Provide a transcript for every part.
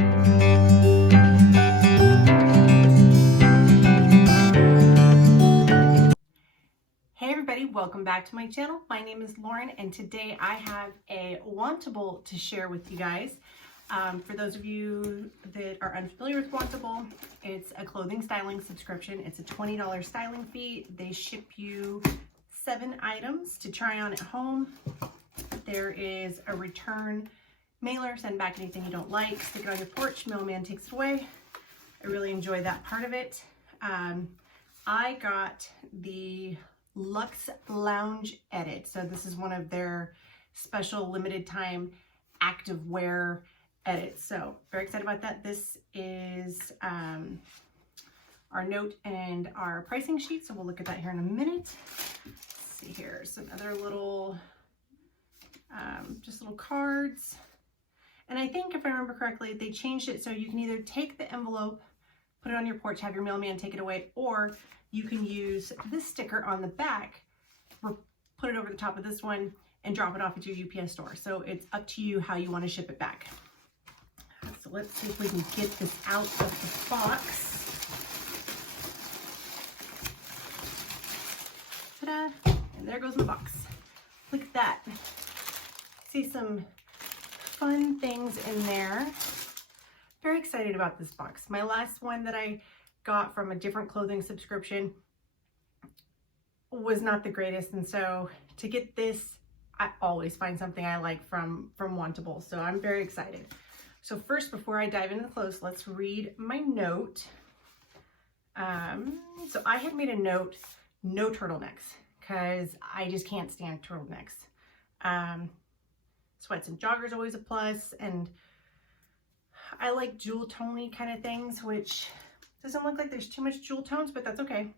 Hey everybody, welcome back to my channel. My name is Lauren and today I have a Wantable to share with you guys. For those of you that are unfamiliar with Wantable, it's a clothing styling subscription. It's a $20 styling fee. They ship you 7 items to try on at home. There is a return mailer, send back anything you don't like, stick it on your porch, mailman takes it away. I really enjoy that part of it. I got the Luxe Lounge Edit. So this is one of their special limited time active wear edits. So very excited about that. This is our note and our pricing sheet. So we'll look at that here in a minute. Let's see here, some other little, just little cards. And I think if I remember correctly, they changed it so you can either take the envelope, put it on your porch, have your mailman take it away, or you can use this sticker on the back, put it over the top of this one, and drop it off at your UPS store. So it's up to you how you want to ship it back. So let's see if we can get this out of the box. Ta-da! And there goes my box. Look at that. See some fun things in there. Very excited about this box. My last one that I got from a different clothing subscription was not the greatest, and so to get this, I always find something I like from Wantable, so I'm very excited. So first, before I dive into the clothes, let's read my note. So I had made a note, no turtlenecks, because I just can't stand turtlenecks. Sweats and joggers always a plus, and I like jewel tony kind of things, which doesn't look like there's too much jewel tones, but that's okay.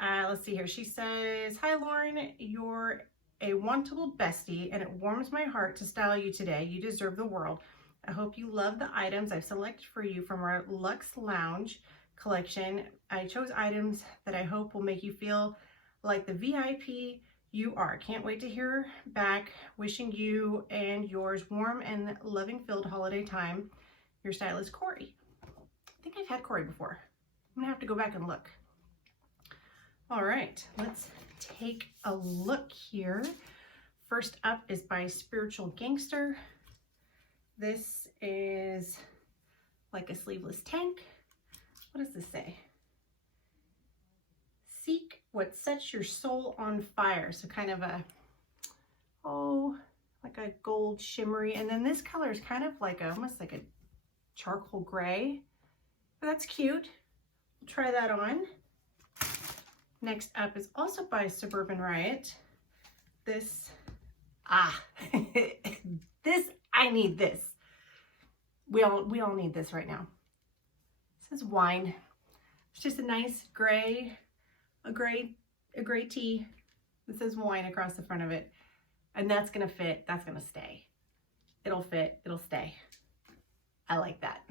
Let's see here. She says, "Hi Lauren, you're a Wantable bestie and it warms my heart to style you today. You deserve the world. I hope you love the items I've selected for you from our Luxe Lounge collection. I chose items that I hope will make you feel like the VIP you are. Can't wait to hear back. Wishing you and yours warm and loving filled holiday time. Your stylist, Corey." I think I've had Corey before. I'm gonna have to go back and look. All right, let's take a look here. First up is by Spiritual Gangster. This is like a sleeveless tank. What does this say? Seek what sets your soul on fire. So kind of a, like a gold shimmery. And then this color is kind of like almost like a charcoal gray. That's cute. We'll try that on. Next up is also by Suburban Riot. This, I need this. We all need this right now. This is wine. It's just a nice gray, a gray tee. This says wine across the front of it. And that's gonna fit, that's gonna stay. It'll fit, it'll stay. I like that.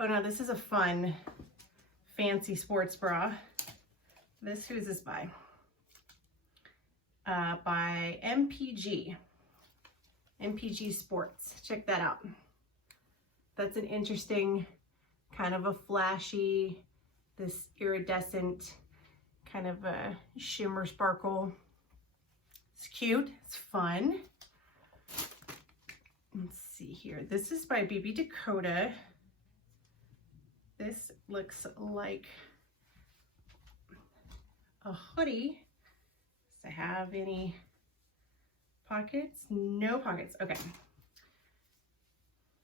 Oh no, this is a fun, fancy sports bra. Who is this by? By MPG Sports. Check that out. That's an interesting, kind of a flashy, this iridescent, kind of a shimmer sparkle. It's cute, it's fun. Let's see here. This is by Dakota. This looks like a hoodie. Does it have any pockets? No pockets. Okay.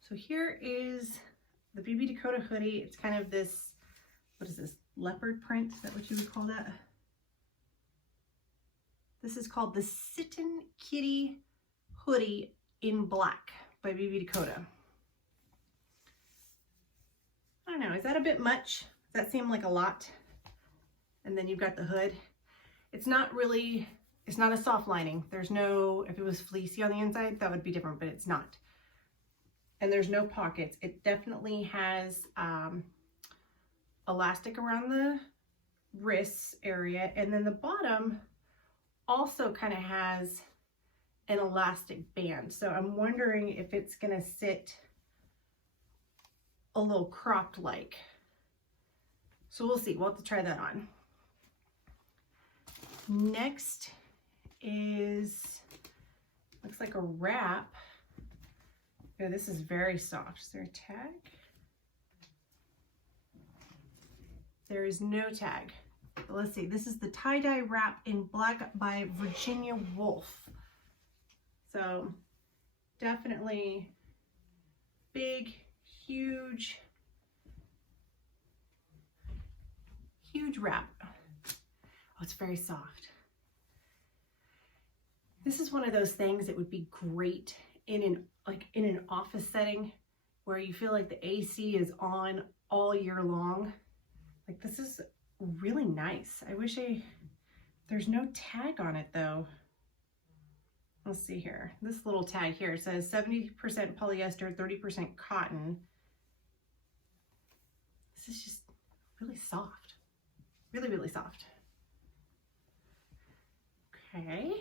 So here is the Dakota hoodie. It's kind of this, what is this, leopard print? Is that what you would call that? This is called the Sittin'Kitty hoodie in black by Dakota. I don't know, is that a bit much? Does that seem like a lot? And then you've got the hood. It's not really, it's not a soft lining. There's no, if it was fleecy on the inside, that would be different, but it's not. And there's no pockets. It definitely has elastic around the wrists area. And then the bottom also kind of has an elastic band. So I'm wondering if it's gonna sit a little cropped like. So we'll see, we'll have to try that on. Next is, looks like a wrap. Oh, this is very soft. Is there a tag? There is no tag. But let's see, this is the tie-dye wrap in black by Virginia Woolf. So definitely big, huge wrap. Oh, it's very soft. This is one of those things that would be great in an office setting where you feel like the AC is on all year long. Like, this is really nice. I wish there's no tag on it though. Let's see here. This little tag here says 70% polyester, 30% cotton. This is just really soft. Really, really soft. Okay,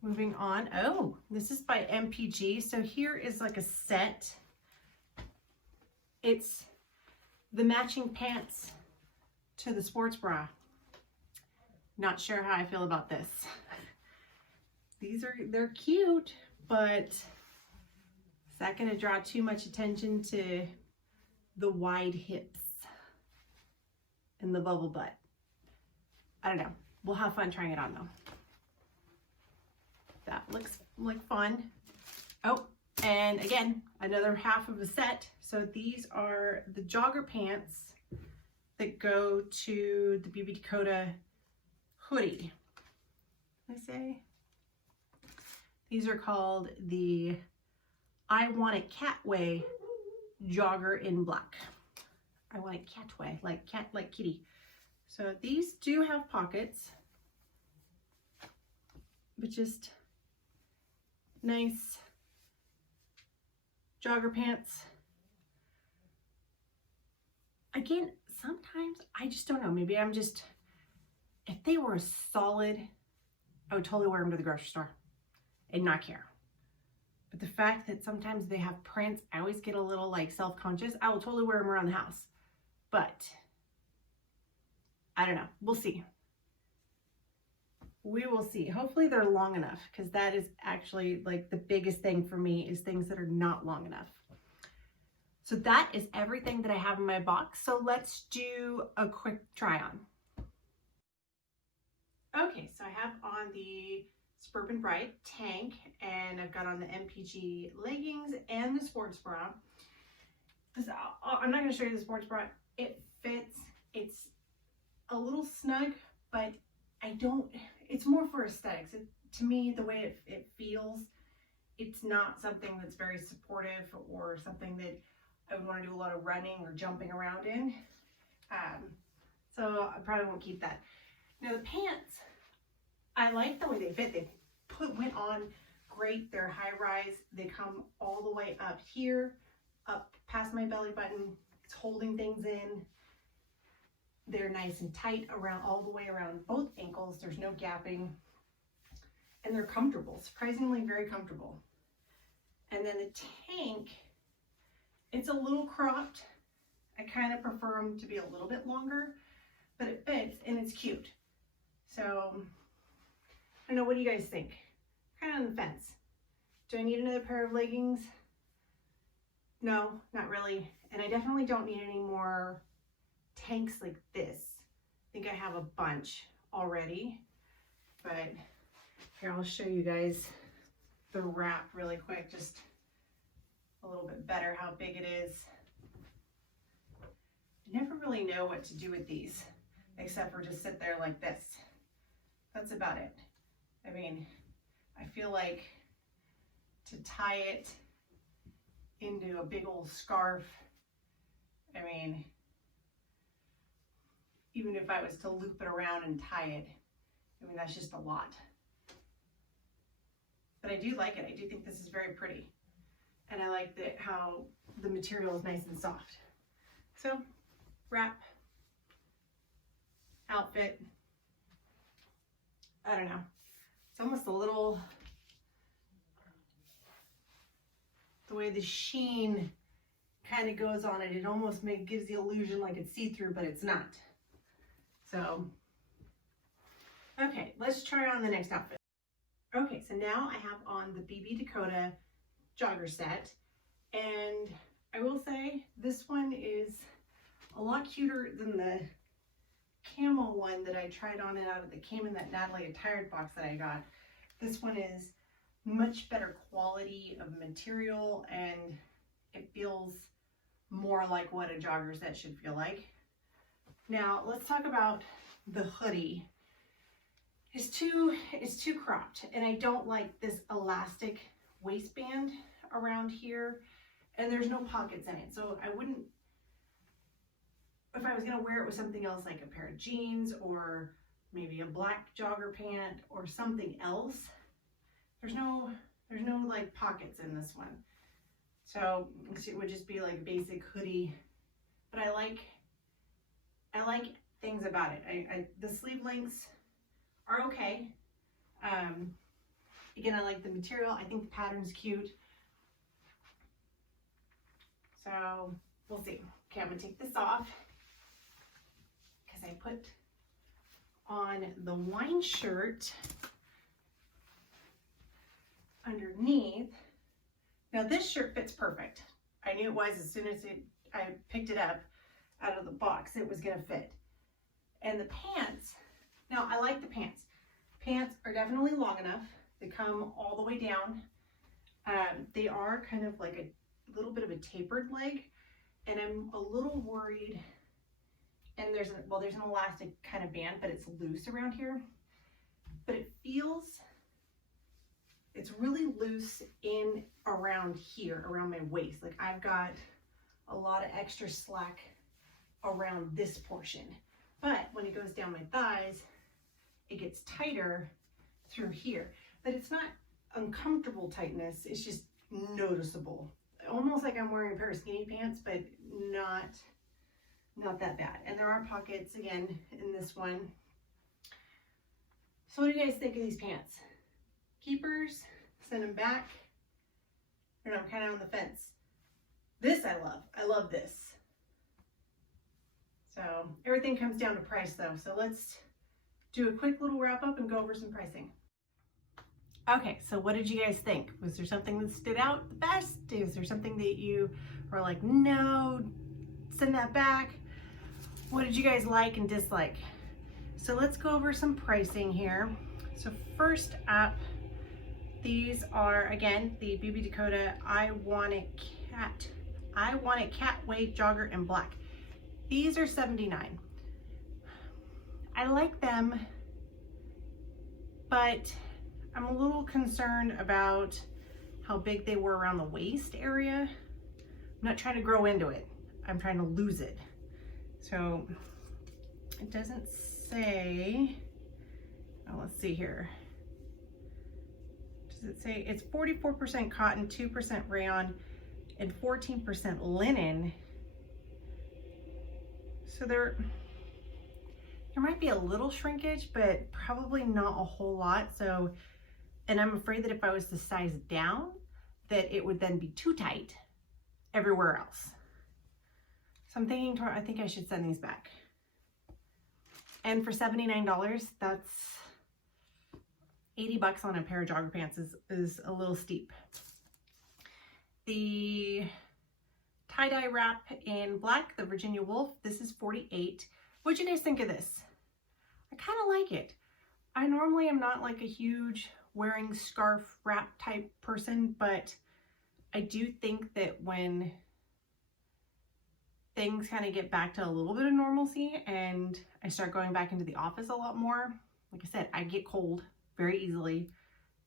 moving on. Oh, this is by MPG. So here is like a set. It's the matching pants to the sports bra. Not sure how I feel about this. They're cute, but is that going to draw too much attention to the wide hips and the bubble butt? I don't know. We'll have fun trying it on though. That looks like fun. Oh, and again, another half of the set. So these are the jogger pants that go to the BB Dakota hoodie. I say these are called the I Want It Cat Way jogger in black. I want it cat way, like cat, like kitty. So these do have pockets, but just nice jogger pants. Again, sometimes I just don't know, maybe I'm just, if they were solid, I would totally wear them to the grocery store and not care. But the fact that sometimes they have prints, I always get a little like self-conscious. I will totally wear them around the house, but I don't know, we'll see. We will see. Hopefully they're long enough, because that is actually like the biggest thing for me, is things that are not long enough. So that is everything that I have in my box. So let's do a quick try on. Okay, so I have on the Suburban Bright tank, and I've got on the MPG leggings and the sports bra. I'm not going to show you the sports bra. It fits. It's a little snug, but it's more for aesthetics. To me, the way it feels, it's not something that's very supportive or something that I would want to do a lot of running or jumping around in. So I probably won't keep that. Now the pants, I like the way they fit. They went on great. They're high rise. They come all the way up here, up past my belly button. It's holding things in. They're nice and tight around, all the way around both ankles. There's no gapping, and they're comfortable, surprisingly very comfortable. And then the tank, it's a little cropped. I kind of prefer them to be a little bit longer, but it fits and it's cute. So I don't know, what do you guys think? Kind of on the fence. Do I need another pair of leggings? No, not really. And I definitely don't need any more tanks like this. I think I have a bunch already, but here, I'll show you guys the wrap really quick, just a little bit better how big it is. I never really know what to do with these, except for just sit there like this. That's about it. I mean, I feel like to tie it into a big old scarf, I mean, even if I was to loop it around and tie it, I mean, that's just a lot. But I do like it. I do think this is very pretty. And I like how the material is nice and soft. So, wrap, outfit, I don't know. It's almost a little, the way the sheen kind of goes on it. It almost gives the illusion like it's see-through, but it's not. So, okay, let's try on the next outfit. Okay, so now I have on the BB Dakota jogger set, and I will say this one is a lot cuter than the camel one that I tried on and out of that came in that Natalie Attired box that I got. This one is much better quality of material, and it feels more like what a jogger set should feel like. Now let's talk about the hoodie. It's too cropped, and I don't like this elastic waistband around here, and there's no pockets in it. So I wouldn't, if I was gonna wear it with something else like a pair of jeans or maybe a black jogger pant or something else, there's no like pockets in this one. So it would just be like basic hoodie, but I like things about it. The sleeve lengths are okay. Again, I like the material. I think the pattern's cute. So we'll see. Okay, I'm gonna take this off because I put on the wine shirt underneath. Now this shirt fits perfect. I knew it was as soon as I picked it up out of the box, it was gonna fit. And the pants, now I like the pants. Pants are definitely long enough. They come all the way down. They are kind of like a little bit of a tapered leg, and I'm a little worried. And there's an elastic kind of band, but it's loose around here. But it feels, it's really loose in around here, around my waist. Like I've got a lot of extra slack around this portion. But when it goes down my thighs, it gets tighter through here. But it's not uncomfortable tightness, it's just noticeable. Almost like I'm wearing a pair of skinny pants, but not that bad. And there are pockets again in this one. So what do you guys think of these pants? Keepers? Send them back? I don't know, I'm kind of on the fence. This I love. I love this. So everything comes down to price though. So let's do a quick little wrap up and go over some pricing. Okay, so what did you guys think? Was there something that stood out the best? Is there something that you were like, no, send that back? What did you guys like and dislike? So let's go over some pricing here. So first up, these are, again, the BB Dakota I Want It Cat Weight Jogger in black. These are $79. I like them, but I'm a little concerned about how big they were around the waist area. I'm not trying to grow into it. I'm trying to lose it. So it doesn't say, oh, let's see here. Does it say it's 44% cotton, 2% rayon, and 14% linen? So there might be a little shrinkage, but probably not a whole lot. So, and I'm afraid that if I was to size down, that it would then be too tight everywhere else. So I'm thinking, I think I should send these back. And for $79, that's 80 bucks on a pair of jogger pants is a little steep. The tie-dye wrap in black, the Virginia Wolf, this is $48. What'd you guys think of this? I kind of like it. I normally am not like a huge wearing scarf wrap type person, but I do think that when things kind of get back to a little bit of normalcy and I start going back into the office a lot more, like I said, I get cold very easily.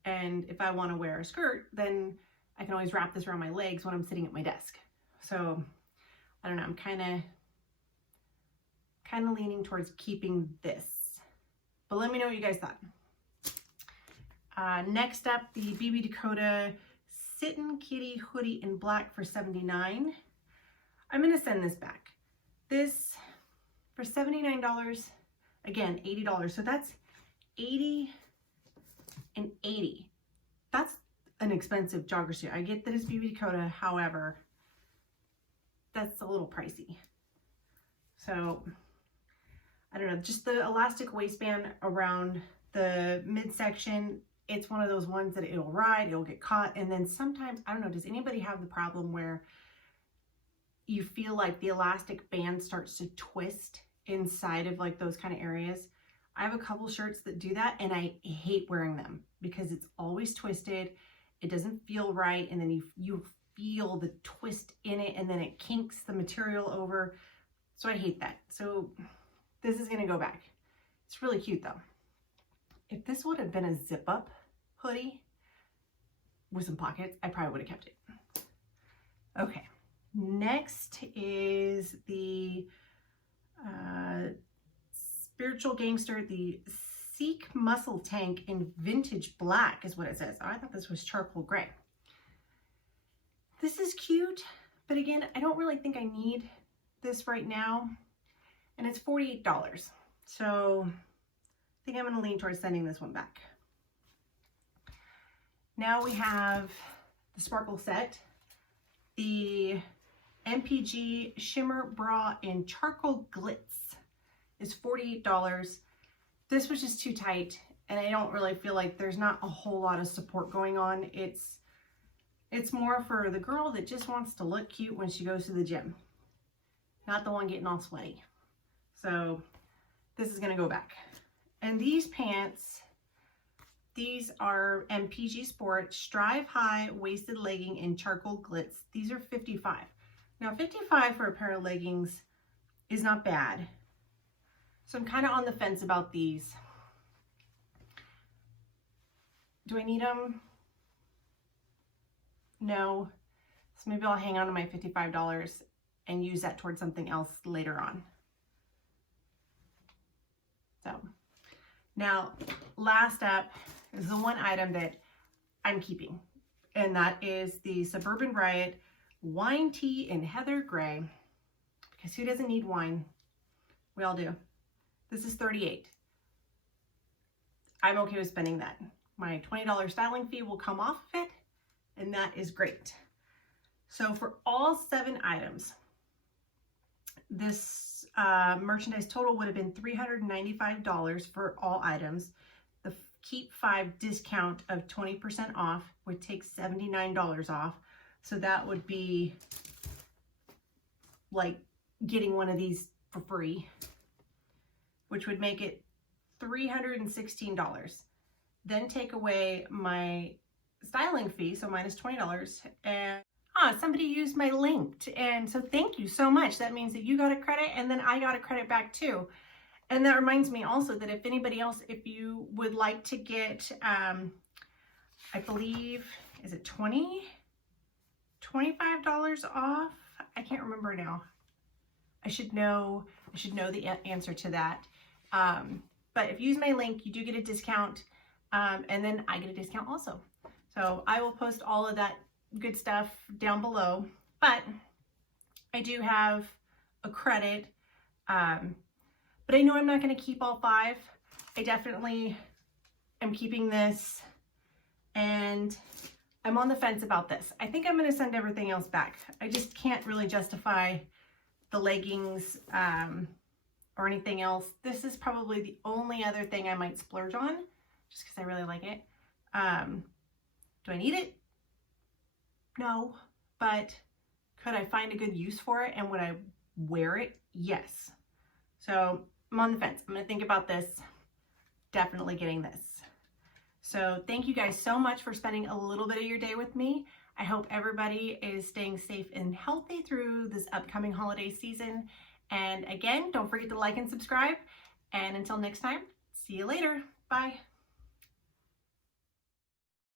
And if I want to wear a skirt, then I can always wrap this around my legs when I'm sitting at my desk. So I don't know, I'm kind of leaning towards keeping this. But let me know what you guys thought. Next up, the BB Dakota Sittin'Kitty hoodie in black for $79. I'm gonna send this back. This for $79, again, $80. So that's 80 and 80. That's an expensive jogger suit. I get that it's BB Dakota, however, that's a little pricey. So I don't know, just the elastic waistband around the midsection, it's one of those ones that it'll ride, it'll get caught. And then sometimes, I don't know, does anybody have the problem where you feel like the elastic band starts to twist inside of like those kind of areas? I have a couple shirts that do that, and I hate wearing them because it's always twisted. It doesn't feel right. And then you feel the twist in it, and then it kinks the material over. So I hate that. So this is going to go back. It's really cute though. If this would have been a zip up hoodie with some pockets, I probably would have kept it. Okay. Next is the Spiritual Gangster, the Seek Muscle Tank in vintage black is what it says. Oh, I thought this was charcoal gray. This is cute, but again, I don't really think I need this right now. And it's $48. So I think I'm going to lean towards sending this one back. Now we have the sparkle set, the MPG Shimmer Bra in Charcoal Glitz is $48. This was just too tight, and I don't really feel like there's not a whole lot of support going on. It's more for the girl that just wants to look cute when she goes to the gym, not the one getting all sweaty. So this is going to go back. And these pants, these are MPG Sport Strive High Waisted Legging in Charcoal Glitz. These are $55. Now $55 for a pair of leggings is not bad. So I'm kind of on the fence about these. Do I need them? No. So maybe I'll hang on to my $55 and use that towards something else later on. So now last up is the one item that I'm keeping, and that is the Suburban Riot Wine Tee in Heather Gray, because who doesn't need wine? We all do. This is $38. I'm okay with spending that. My $20 styling fee will come off of it, and that is great. So for all 7 items, this merchandise total would have been $395 for all items. The Keep 5 discount of 20% off would take $79 off. So that would be like getting one of these for free, which would make it $316. Then take away my styling fee, so minus $20, and somebody used my link, and so thank you so much. That means that you got a credit, and then I got a credit back too. And that reminds me also that if anybody else, if you would like to get, I believe, is it $25 off? I can't remember now. I should know the answer to that. But if you use my link, you do get a discount, and then I get a discount also. So I will post all of that good stuff down below, but I do have a credit, but I know I'm not going to keep all 5. I definitely am keeping this, and I'm on the fence about this. I think I'm going to send everything else back. I just can't really justify the leggings or anything else. This is probably the only other thing I might splurge on, just because I really like it. Do I need it? No, but could I find a good use for it, and would I wear it? Yes. So I'm on the fence. I'm going to think about this. Definitely getting this. So thank you guys so much for spending a little bit of your day with me. I hope everybody is staying safe and healthy through this upcoming holiday season. And again, don't forget to like and subscribe. And until next time, see you later. Bye.